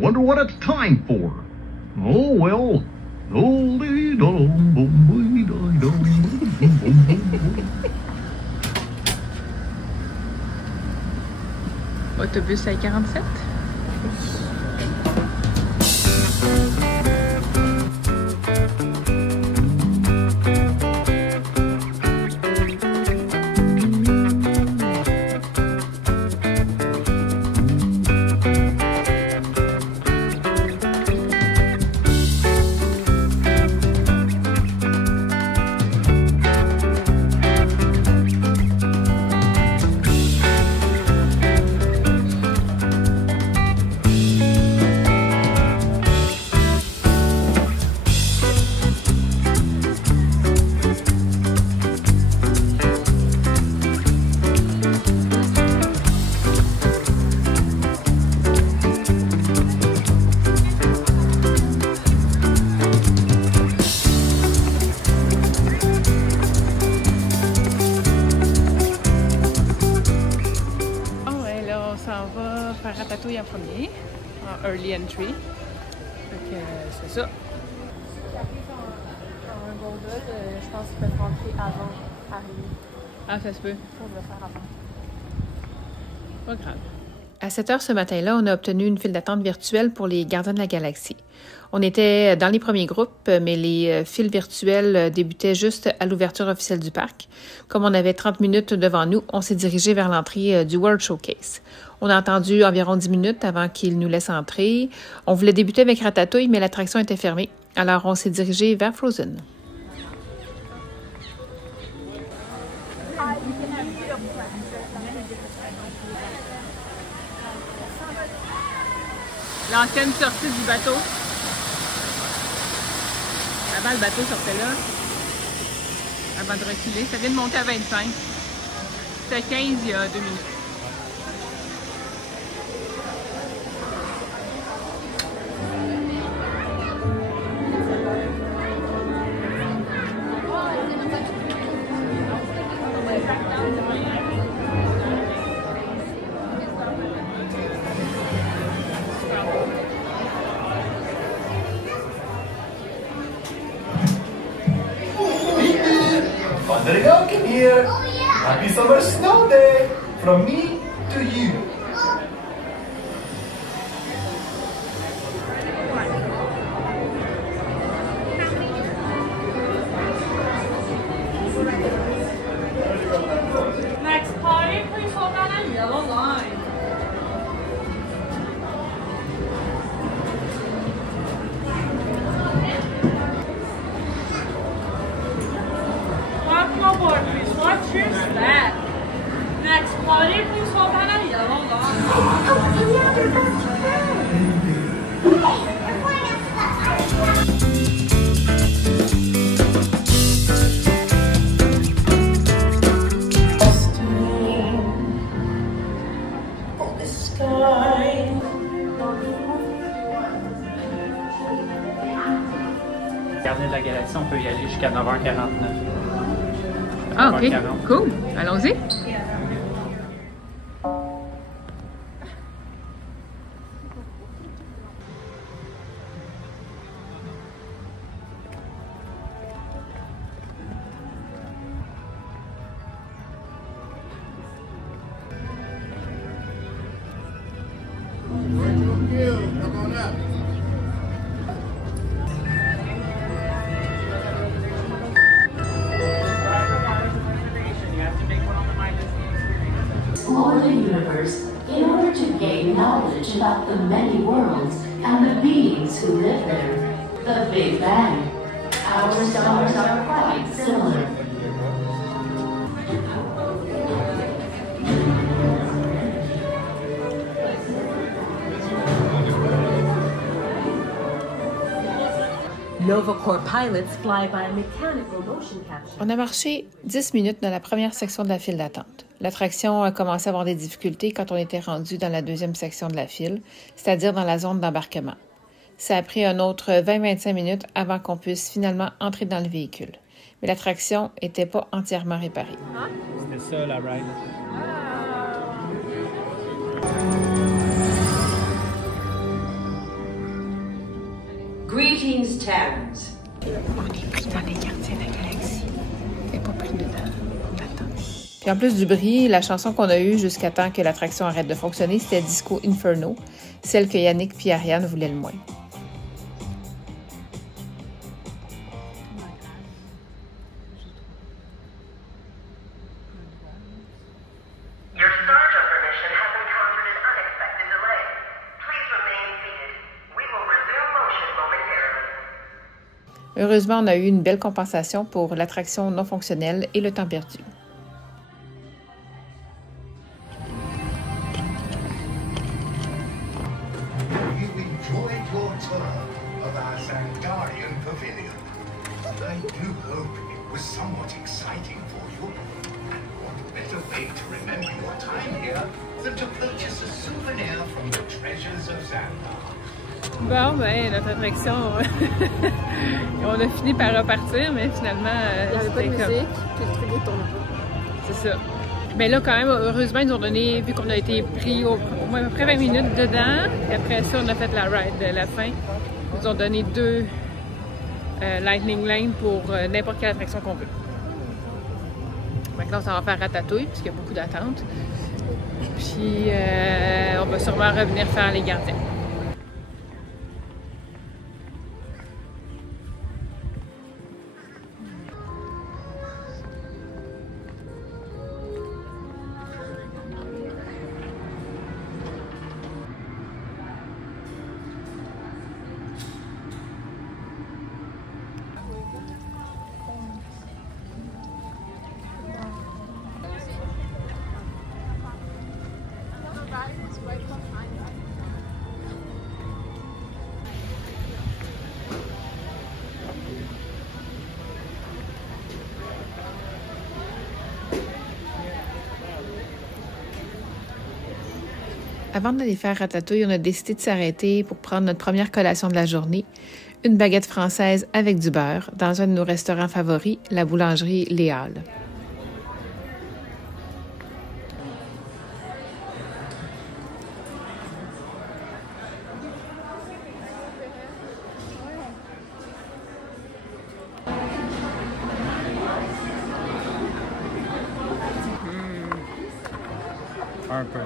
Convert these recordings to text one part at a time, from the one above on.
Wonder what it's time for. Oh, well. Autobus à 47. Ratatouille en premier, en early entry. Donc, c'est ça. Si t'arrives en gondole, je pense qu'ils peuvent rentrer avant arriver. Ah, ça se peut. On va faire avant. Pas grave. À 7 heures ce matin-là, on a obtenu une file d'attente virtuelle pour les Gardiens de la Galaxie. On était dans les premiers groupes, mais les files virtuelles débutaient juste à l'ouverture officielle du parc. Comme on avait 30 minutes devant nous, on s'est dirigé vers l'entrée du World Showcase. On a attendu environ 10 minutes avant qu'ils nous laissent entrer. On voulait débuter avec Ratatouille, mais l'attraction était fermée. Alors, on s'est dirigé vers Frozen. L'ancienne sortie du bateau. Avant, le bateau sortait là. Avant de reculer. Ça vient de monter à 25. C'était 15 il y a 2 minutes. Thunderington here. Oh, yeah. Happy summer snow day from me to you. Next party, please hold on a yellow line. Welcome aboard, please watch your step. Next party, please hold on a yellow line. Oh, yeah, they're best friends. Gardiens de la Galaxie, on peut y aller jusqu'à 9h49. Ah, OK. Cool. Allons-y. Explore the universe in order to gain knowledge about the many worlds and the beings who live there. The Big Bang. Our stars are quite similar. Novacore pilots fly by mechanical motion capture. On a marché 10 minutes dans la première section de la file d'attente. L'attraction a commencé à avoir des difficultés quand on était rendu dans la deuxième section de la file, c'est-à-dire dans la zone d'embarquement. Ça a pris un autre 20-25 minutes avant qu'on puisse finalement entrer dans le véhicule. Mais l'attraction n'était pas entièrement réparée. C'était ça, la ride. 1910s. On est pris dans les Gardiens de la Galaxie. On n'est pas pris dedans. On attend. Puis en plus du bruit, la chanson qu'on a eue jusqu'à temps que l'attraction arrête de fonctionner, c'était Disco Inferno, celle que Yannick puis Ariane voulaient le moins. Heureusement, on a eu une belle compensation pour l'attraction non fonctionnelle et le temps perdu. You enjoyed your tour of our Sandarian Pavilion. I do hope it was somewhat exciting for you. And what better way to remember your time here than to purchase a souvenir from the treasures of Xandar? Bon, ben, notre attraction, on a fini par repartir, mais finalement, il n'y avait pas de musique, puis le truc ne tourne pas. C'est ça. Mais là, quand même, heureusement, ils nous ont donné, vu qu'on a été pris au moins à peu près 20 minutes dedans, et après ça, on a fait la ride de la fin. Ils nous ont donné 2 Lightning Lane pour n'importe quelle attraction qu'on veut. Maintenant, ça va faire Ratatouille, puisqu'il y a beaucoup d'attentes. Puis, on va sûrement revenir faire les Gardiens. Avant d'aller faire Ratatouille, on a décidé de s'arrêter pour prendre notre première collation de la journée, une baguette française avec du beurre, dans un de nos restaurants favoris, la boulangerie Les Halles. Un peu.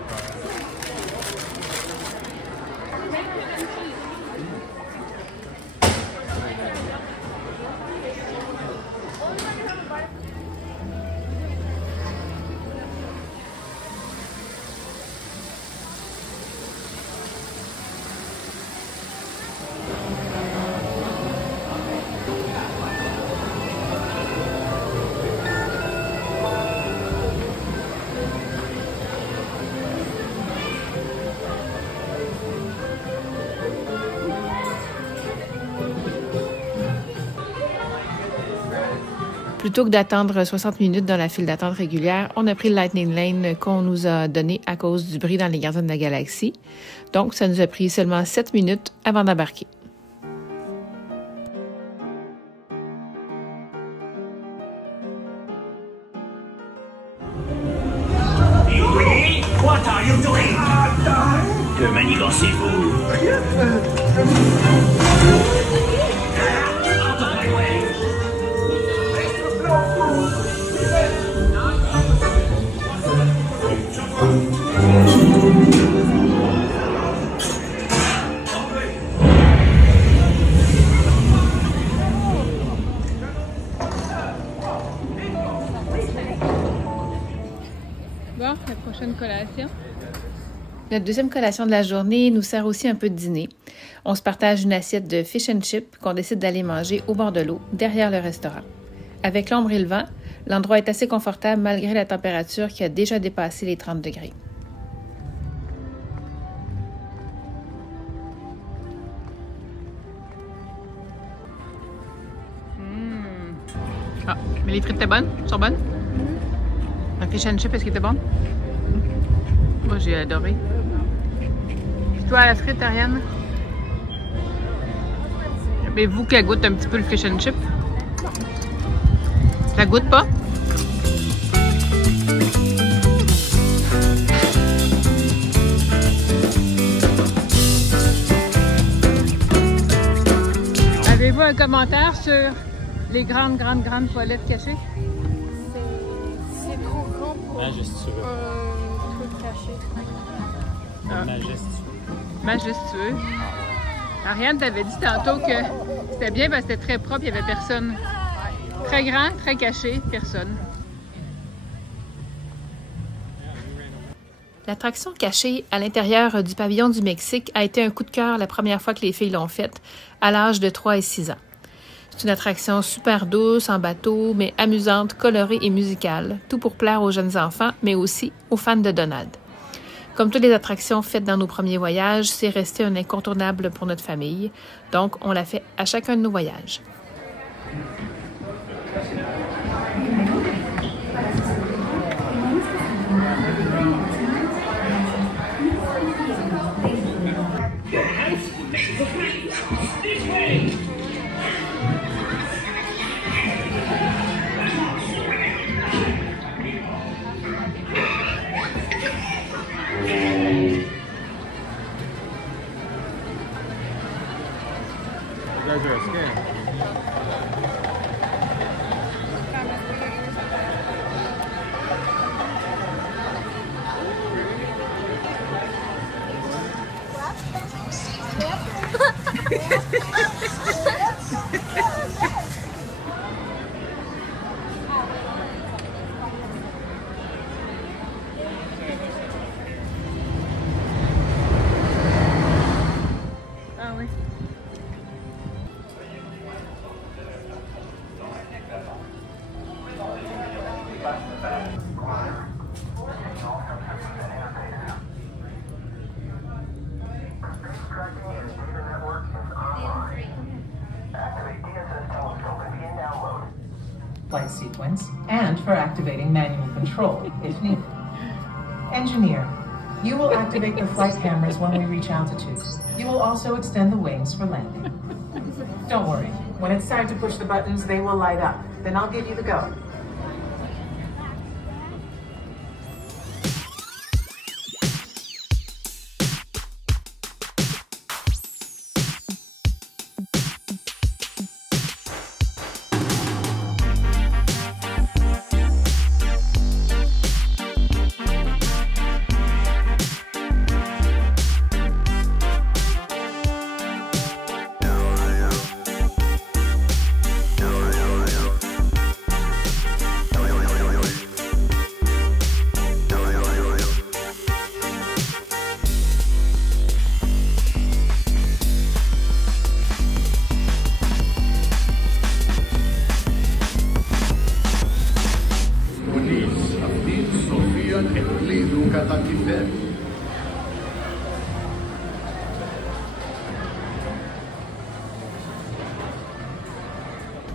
Plutôt que d'attendre 60 minutes dans la file d'attente régulière, on a pris le Lightning Lane qu'on nous a donné à cause du bruit dans les Gardiens de la Galaxie. Donc, ça nous a pris seulement 7 minutes avant d'embarquer. Oui, what are you doing? Que manigancez-vous? Bon, la prochaine collation. Notre deuxième collation de la journée nous sert aussi un peu de dîner. On se partage une assiette de fish and chips qu'on décide d'aller manger au bord de l'eau, derrière le restaurant. Avec l'ombre et le vent, l'endroit est assez confortable malgré la température qui a déjà dépassé les 30 degrés. Ah, mais les frites étaient bonnes? Sont bonnes? La fish and chip, est-ce qu'il était bon? Moi, j'ai adoré. Puis toi, la frite, Ariane? Avez-vous qu'elle goûte un petit peu le fish and chip? Ça goûte pas? un commentaire sur les grandes toilettes cachées? C'est trop grand pour Majestueux. un truc caché. Ah. Majestueux. Majestueux. Ariane t'avait dit tantôt que c'était bien parce que c'était très propre, il n'y avait personne. Très grand, très caché, personne. L'attraction cachée à l'intérieur du pavillon du Mexique a été un coup de cœur la première fois que les filles l'ont faite, à l'âge de 3 et 6 ans. C'est une attraction super douce, en bateau, mais amusante, colorée et musicale, tout pour plaire aux jeunes enfants, mais aussi aux fans de Donald. Comme toutes les attractions faites dans nos premiers voyages, c'est resté un incontournable pour notre famille, donc on l'a fait à chacun de nos voyages. Ah oui. Flight sequence and for activating manual control if needed. Engineer, you will activate the flight cameras when we reach altitude. You will also extend the wings for landing. Don't worry, when it's time to push the buttons, they will light up. Then I'll give you the go.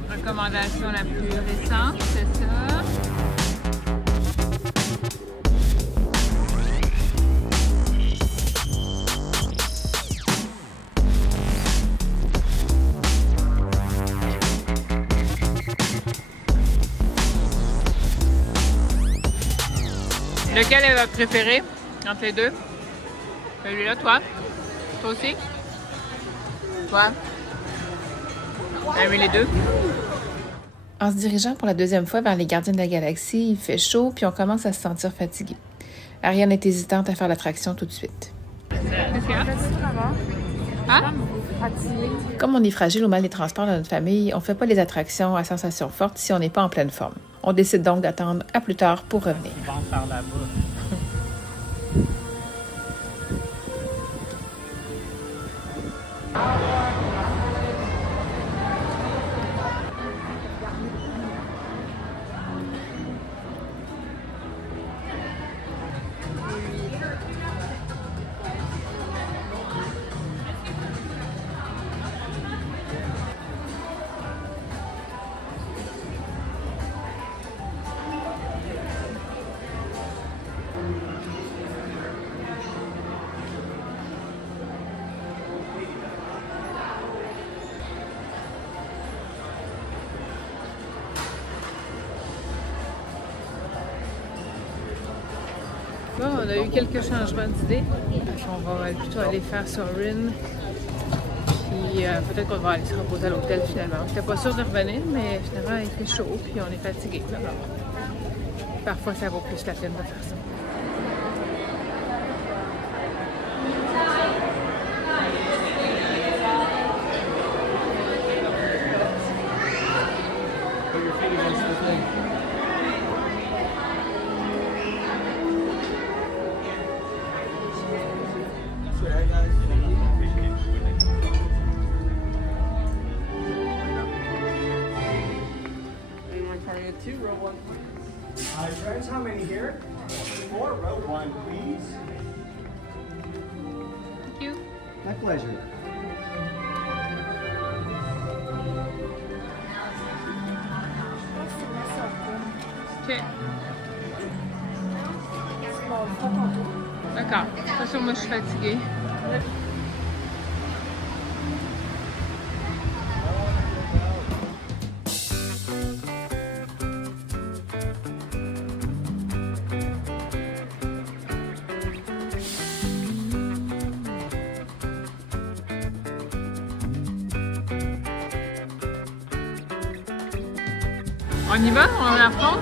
Recommandation la plus récente, c'est ça. Lequel est votre préféré entre les deux? Celui-là, toi? Toi aussi? Toi? T'as aimé les deux? En se dirigeant pour la deuxième fois vers les Gardiens de la Galaxie, il fait chaud puis on commence à se sentir fatigué. Ariane est hésitante à faire l'attraction tout de suite. Qu'est-ce qu'il y a? Hein? Comme on est fragile au mal des transports dans notre famille, on ne fait pas les attractions à sensations fortes si on n'est pas en pleine forme. On décide donc d'attendre à plus tard pour revenir. Ils vont faire là-bas. Bon, on a eu quelques changements d'idées. On va plutôt aller faire Soarin'. Puis Puis peut-être qu'on va aller se reposer à l'hôtel finalement. J'étais pas sûre de revenir, mais finalement il fait chaud puis on est fatigué. Alors, parfois ça vaut plus la peine de faire ça. Hi, friends. How many here? 4, row 1, please. Thank you. My pleasure. OK. D'accord. De toute façon, moi, je suis fatiguée. On y va? On affronte?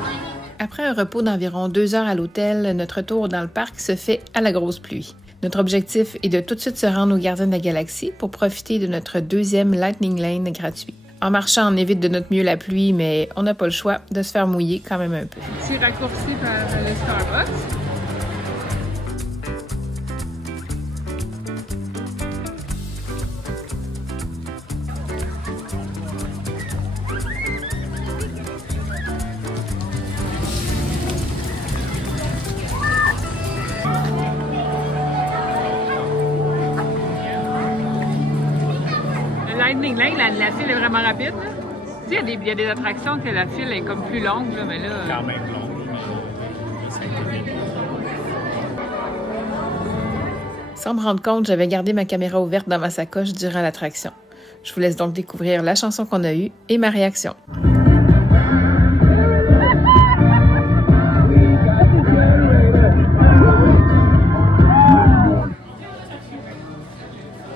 Après un repos d'environ 2 heures à l'hôtel, notre tour dans le parc se fait à la grosse pluie. Notre objectif est de tout de suite se rendre aux Gardiens de la Galaxie pour profiter de notre 2e Lightning Lane gratuit. En marchant, on évite de notre mieux la pluie, mais on n'a pas le choix de se faire mouiller quand même un peu. Petit raccourci par le Starbucks. Lightning Lane, la file est vraiment rapide. Tu sais, il y a des attractions que la file est comme plus longue, là, mais là... Quand même longue, mais... Sans me rendre compte, j'avais gardé ma caméra ouverte dans ma sacoche durant l'attraction. Je vous laisse donc découvrir la chanson qu'on a eue et ma réaction.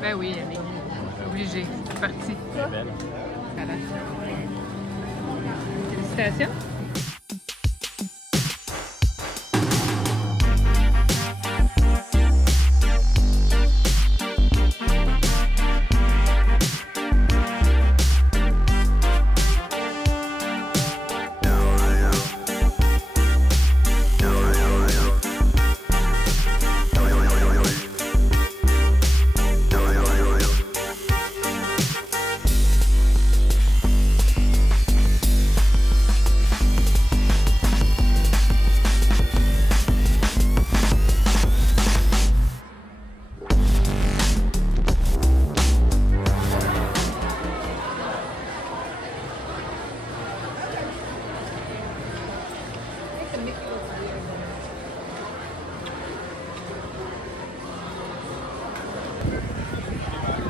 Ben oui, Annick. Obligé. C'est parti. Voilà. Félicitations.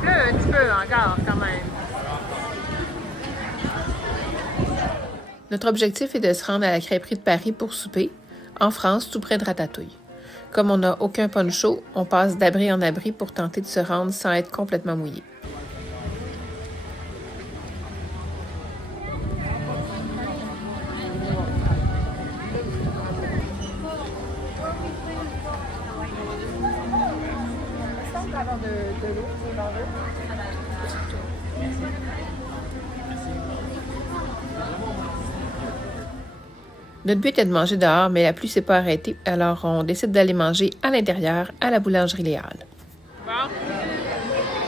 Un petit peu encore, quand même. Notre objectif est de se rendre à la crêperie de Paris pour souper, en France, tout près de Ratatouille. Comme on n'a aucun poncho, on passe d'abri en abri pour tenter de se rendre sans être complètement mouillé. Notre but est de manger dehors, mais la pluie s'est pas arrêtée, alors on décide d'aller manger à l'intérieur, à la boulangerie Léal. Bon,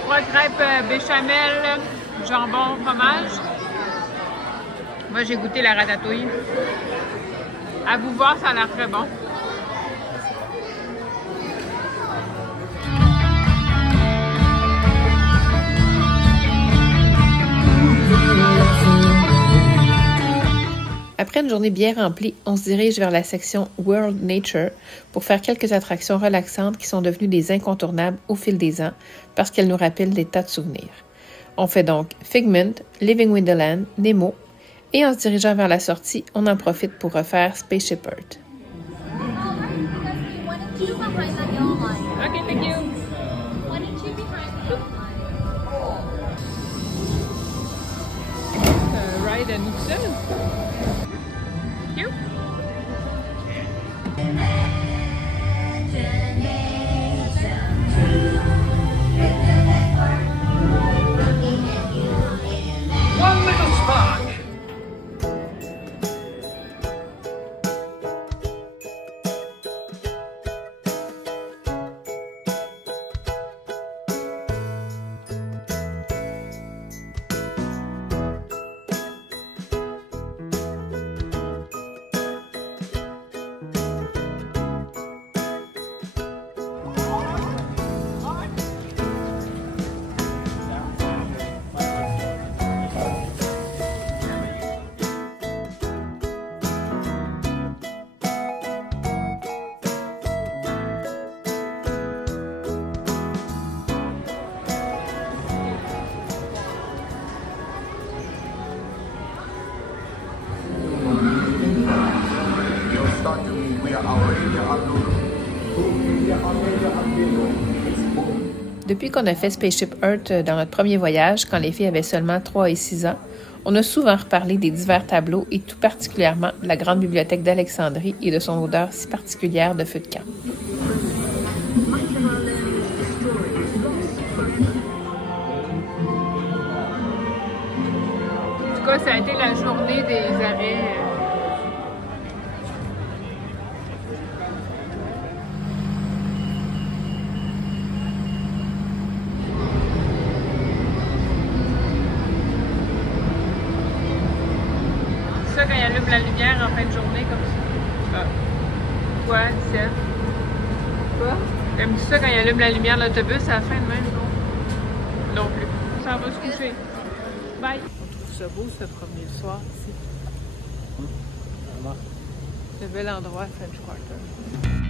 3 crêpes béchamel, jambon, fromage. Moi, j'ai goûté la ratatouille. À vous voir, ça a l'air très bon. Après une journée bien remplie, on se dirige vers la section World Nature pour faire quelques attractions relaxantes qui sont devenues des incontournables au fil des ans parce qu'elles nous rappellent des tas de souvenirs. On fait donc Figment, Living Wonderland, Nemo et en se dirigeant vers la sortie, on en profite pour refaire Spaceship Earth. Okay, thank you. C'est à nous tout seuls. Cute. One little spark. Depuis qu'on a fait Spaceship Earth dans notre premier voyage, quand les filles avaient seulement 3 et 6 ans, on a souvent reparlé des divers tableaux et tout particulièrement de la grande bibliothèque d'Alexandrie et de son odeur si particulière de feu de camp. En tout cas, ça a été la journée des arrêts. Ça quand il allume la lumière en fin de journée comme ça. Ah. Quoi, Seth? Quoi? Comme ça quand il allume la lumière de l'autobus à la fin de même, non? Non plus. Ça va se coucher. Bye! On trouve ça beau se promener le soir ici. C'est un bel endroit, French Quarter.